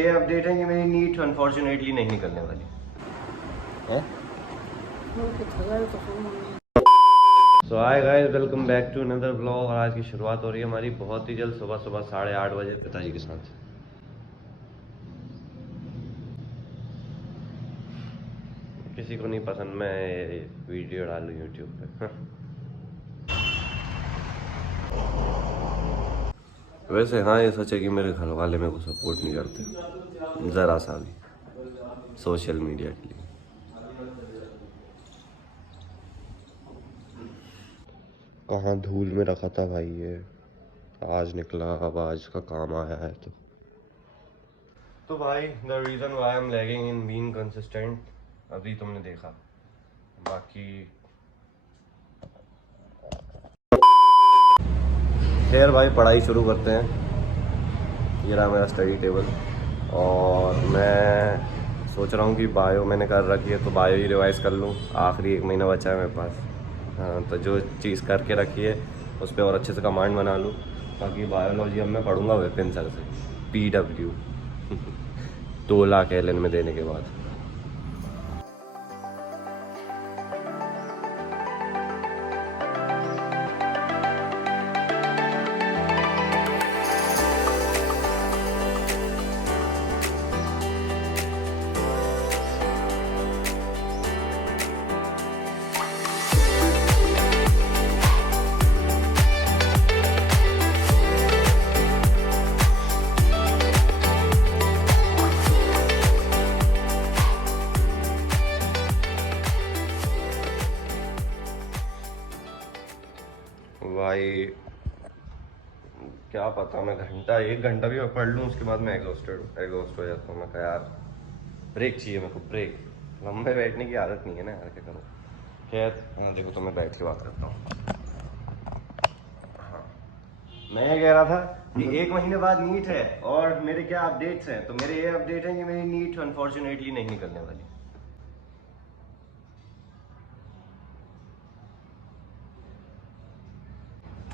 ये अपडेट है कि मेरी नीट अनफॉर्चुनेटली नहीं निकलने वाली है। So hi guys, welcome back to another vlog. और आज की शुरुआत हो रही है हमारी बहुत ही जल्द, सुबह सुबह 8:30 बजे पिताजी के साथ। किसी को नहीं पसंद मैं वीडियो डालूं यूट्यूब पे। वैसे हाँ, ये सच है कि मेरे घर वाले मेरे को सपोर्ट नहीं करते ज़रा सा भी सोशल मीडिया के लिए। कहाँ धूल में रखा था भाई ये, आज निकला। अब आज का काम आया है तो भाई the reason why am lagging in being consistent अभी तुमने देखा। बाकी खैर भाई, पढ़ाई शुरू करते हैं। ये रहा मेरा स्टडी टेबल और मैं सोच रहा हूँ कि बायो मैंने कर रखी है तो बायो ही रिवाइज़ कर लूँ। आखिरी 1 महीना बचा है मेरे पास। हाँ, तो जो चीज़ करके रखी है उस पर और अच्छे से कमांड बना लूँ। बाकी बायोलॉजी अब मैं पढ़ूँगा विपिन सर से, PW 2 लाख LN में देने के बाद। भाई क्या पता, मैं 1 घंटा भी पढ़ लूँ उसके बाद मैं एग्जॉस्ट हो जाता हूँ। मैं कहा यार ब्रेक चाहिए मेरे को, ब्रेक। लंबे बैठने की आदत नहीं है ना यार, क्या करूँ। खैर हाँ, देखो तो मैं बैठ के बात करता हूँ। हाँ, मैं ये कह रहा था कि 1 महीने बाद नीट है और मेरे क्या अपडेट्स हैं। तो मेरे ये अपडेट है कि मेरी नीट अनफॉर्चुनेटली नहीं निकलने वाली।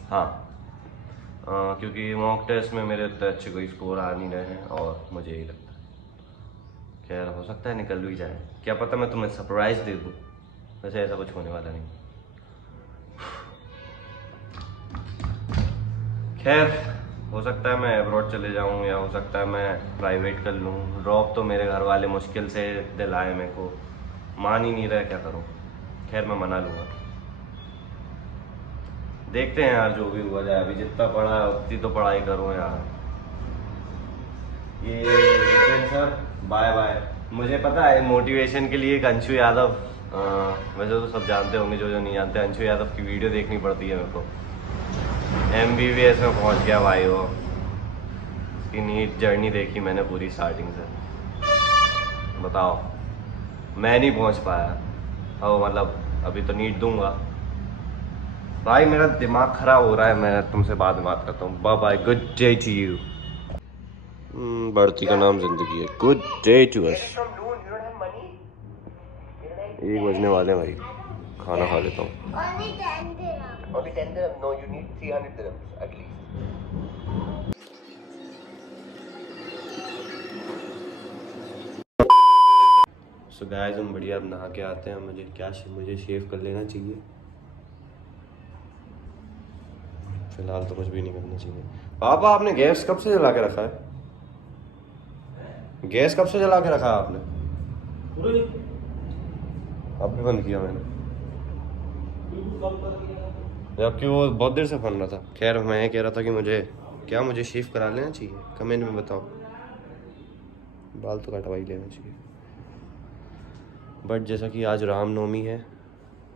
हाँ, क्योंकि मॉक टेस्ट में मेरे इतने अच्छे कोई स्कोर आ नहीं रहे हैं और मुझे यही लगता है। खैर हो सकता है निकल भी जाए, क्या पता मैं तुम्हें सरप्राइज दे दूँ। वैसे ऐसा कुछ होने वाला नहीं। खैर हो सकता है मैं अब्रॉड चले जाऊँ या हो सकता है मैं प्राइवेट कर लूँ। ड्रॉप तो मेरे घर वाले मुश्किल से दिलाए मेरे को, मान ही नहीं रहे, क्या करूँ। खैर मैं मना लूँगा, देखते हैं यार जो भी हुआ जाए। अभी जितना पढ़ा है उतनी तो पढ़ाई करूँ यार। ये विपिन सर बाय बाय। मुझे पता है मोटिवेशन के लिए एक अंशु यादव, वैसे तो सब जानते होंगे, जो जो नहीं जानते, अंशु यादव की वीडियो देखनी पड़ती है मेरे को। MBBS में पहुंच गया भाई वो। उसकी नीट जर्नी देखी मैंने पूरी स्टार्टिंग से। बताओ मैं नहीं पहुंच पाया। अब मतलब अभी तो नीट दूंगा। भाई मेरा दिमाग खराब हो रहा है, मैं तुमसे बाद में बात करता हूँ। Bye bye, good day to you. बढ़ती का नाम जिंदगी है। Good day to us. 1 बजने वाले हैं भाई, खाना खा लेता हूँ। Only 10 dirham. No, you need 300 dirhams at least. So guys, हम बढ़िया अब नहा के आते हैं। मुझे शेव कर लेना चाहिए। फिलहाल तो कुछ भी नहीं करना चाहिए। पापा आपने गैस कब से जला के रखा है? गैस कब से जला के रखा है आपने? अब भी बंद किया मैंने, जबकि वो बहुत देर से बन रहा था। खैर मैं ये कह रहा था कि मुझे शेव करा लेना चाहिए? कमेंट में बताओ। बाल तो कटवा ही लेना चाहिए, बट जैसा कि आज रामनवमी है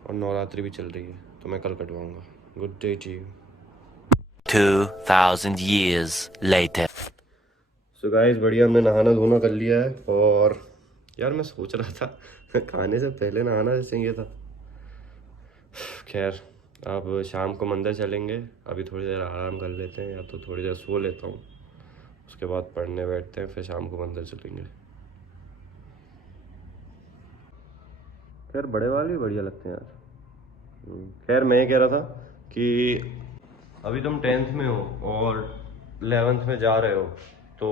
और नवरात्रि भी चल रही है तो मैं कल कटवाऊंगा। Good day to you. 2000 years later. So guys, बढ़िया हमने नहाना धोना कर लिया है। और यार मैं सोच रहा था खाने से पहले नहाना चाहिए था। खैर अब शाम को मंदिर चलेंगे। अभी थोड़ी देर आराम कर लेते हैं या तो थोड़ी देर सो लेता हूँ, उसके बाद पढ़ने बैठते हैं, फिर शाम को मंदिर चलेंगे। खैर बड़े वाले भी बढ़िया लगते हैं यार। खैर मैं ये कह रहा था कि अभी तुम 10th में हो और 11th में जा रहे हो, तो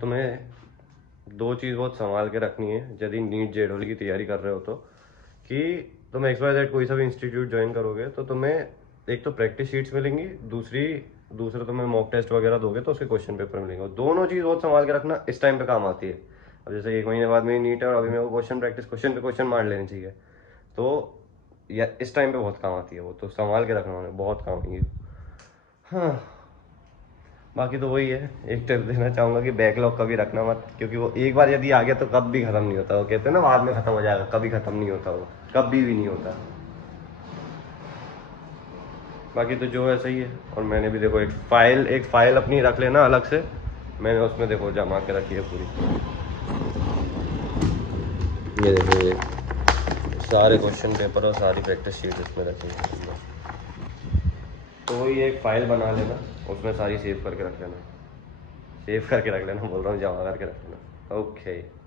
तुम्हें दो चीज़ बहुत संभाल के रखनी है यदि नीट जेडोल की तैयारी कर रहे हो तो, कि तुम XYZ कोई सा भी इंस्टीट्यूट ज्वाइन करोगे तो तुम्हें एक तो प्रैक्टिस शीट्स मिलेंगी, दूसरा तुम्हें मॉक टेस्ट वगैरह दोगे तो उसके क्वेश्चन पेपर मिलेंगे। दोनों चीज़ बहुत संभाल के रखना, इस टाइम पे काम आती है। अब जैसे 1 महीने बाद मेरी नीट है और अभी मेरे को क्वेश्चन पे क्वेश्चन मार लेने चाहिए, तो या इस टाइम पे बहुत काम आती है वो, तो संभाल के रखना उन्हें, बहुत काम आएंगी। हाँ, बाकी तो वही है, एक टिप देना चाहूँगा कि बैकलॉग कभी रखना मत, क्योंकि वो एक बार यदि आ गया तो कभी ख़त्म नहीं होता। वो कहते हैं ना बाद में ख़त्म हो जाएगा, कभी ख़त्म नहीं होता, वो कभी भी नहीं होता। बाकी तो जो है सही है। और मैंने भी देखो एक फाइल अपनी रख लेना अलग से, मैंने उसमें देखो जमा के रखी है पूरी। ये देखो ये सारे क्वेश्चन पेपर और सारी प्रैक्टिस शीट इसमें रखी है। तो ये एक फाइल बना लेना, उसमें सारी सेव करके रख लेना, बोल रहा हूँ, जमा करके रख लेना। ओके।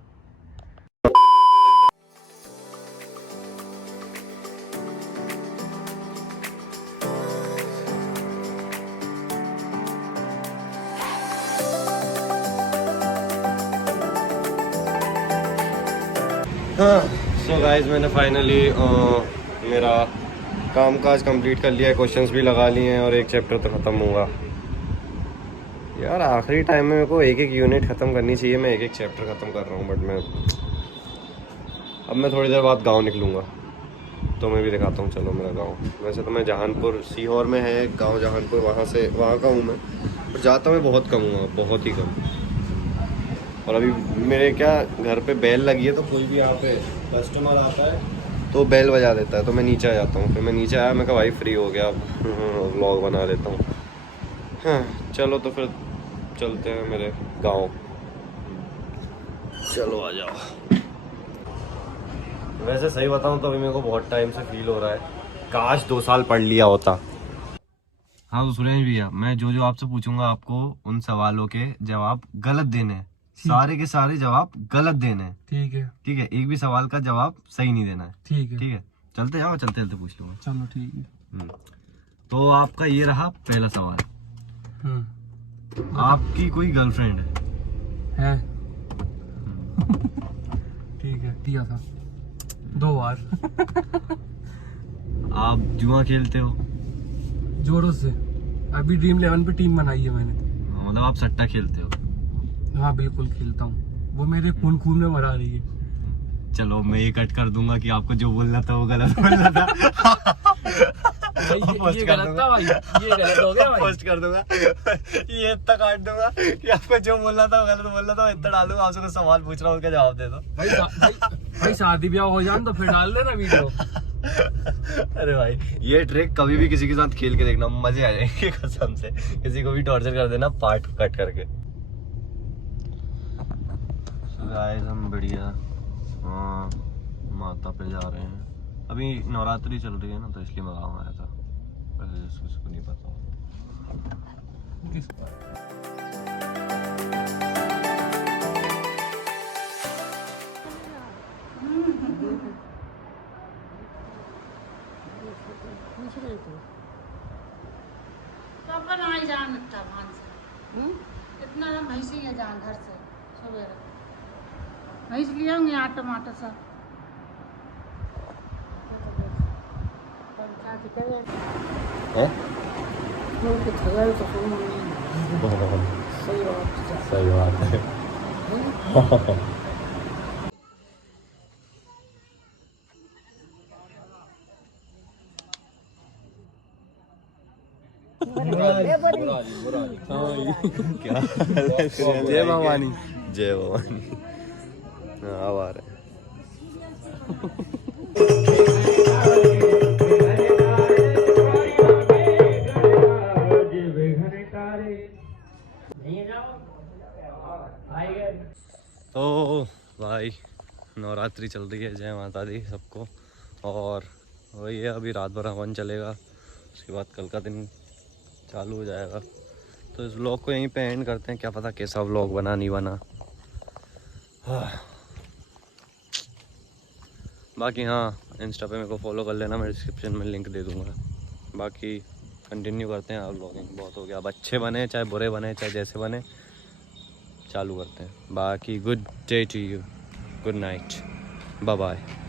हाँ, सो गाइस मैंने फाइनली मेरा काम काज कंप्लीट कर लिया है, क्वेश्चंस भी लगा लिए हैं और एक चैप्टर तो ख़त्म हुआ। यार आखिरी टाइम में मेरे को एक यूनिट ख़त्म करनी चाहिए, मैं एक चैप्टर ख़त्म कर रहा हूँ, बट अब मैं थोड़ी देर बाद गांव निकलूँगा तो मैं भी दिखाता हूँ। चलो मेरा गांव, वैसे तो मैं जहानपुर, सीहोर में है गांव जहानपुर, वहाँ का हूँ मैं, पर जाता मैं बहुत कम हूँ, बहुत ही कम। और अभी मेरे क्या घर पे बेल लगी है, तो कोई भी यहाँ पे कस्टमर आता है तो बेल बजा देता है, तो मैं नीचे आ जाता हूँ। फिर मैं नीचे आया, मैं कहा भाई फ्री हो गया, अब व्लॉग बना लेता हूँ। हाँ चलो तो फिर चलते हैं मेरे गांव। चलो आ जाओ। वैसे सही बताऊँ तो अभी मेरे को बहुत टाइम से फील हो रहा है, काश 2 साल पढ़ लिया होता। हाँ तो सुरेश भैया, मैं जो जो आपसे पूछूंगा आपको उन सवालों के जवाब गलत देने हैं, सारे के सारे जवाब गलत देने हैं। ठीक है, ठीक है, एक भी सवाल का जवाब सही नहीं देना है। ठीक है, ठीक है, चलते जाओ, चलते चलते पूछ लूंगा। चलो ठीक है। तो आपका ये रहा पहला सवाल, आपकी कोई गर्लफ्रेंड है? ठीक है, दिया था 2 बार। आप जुआ खेलते हो? जोरों से। अभी ड्रीम 11 पे टीम बनाई है मैंने। मतलब आप सट्टा खेलते हो? हाँ बिल्कुल खेलता हूँ, वो मेरे खून खून में भरा रही है। चलो मैं ये कट कर दूंगा कि आपको जो बोलना था वो गलत बोलना था। ये गलत था भाई, ये गलत हो गया भाई। पोस्ट कर दूंगा, ये इतना काट दूंगा कि आपको जो बोलना था वो गलत बोलना था, इतना डालूंगा। आपसे कुछ सवाल पूछ रहा हूँ, उसका जवाब दे दो। भाई शादी ब्याह हो जाए तो फिर डाल देना वीडियो। अरे भाई ये ट्रिक कभी भी किसी के साथ खेल के देखना, मजे आ जाएंगे कसम से। किसी को भी टॉर्चर कर देना पार्ट कट करके। गाइस हम बढ़िया माता पे जा रहे हैं, अभी नवरात्रि चल रही है ना, तो इसलिए मैं गाँव आया था, वैसे इसको नहीं पता। तो अपन आई जान इतना भान से इतना ना भैंसी है जान घर से सवेरे भैंस लिए होंगे आटा टमाटर सब। सही बात है। क्या? जय भवानी। जय भवानी। हाँ अब आ रहे हैं। तो भाई नवरात्रि चल रही है, जय माता दी सबको। और वही है, अभी रात भर हवन चलेगा, उसके बाद कल का दिन चालू हो जाएगा। तो इस व्लॉग को यहीं पे एंड करते हैं, क्या पता कैसा व्लॉग बना नहीं बना। बाकी हाँ इंस्टा पे मेरे को फॉलो कर लेना, मैं डिस्क्रिप्शन में लिंक दे दूँगा। बाकी कंटिन्यू करते हैं, व्लॉगिंग बहुत हो गया, अब अच्छे बने चाहे बुरे बने चाहे जैसे बने, चालू करते हैं। बाकी good day to you, good night, bye bye.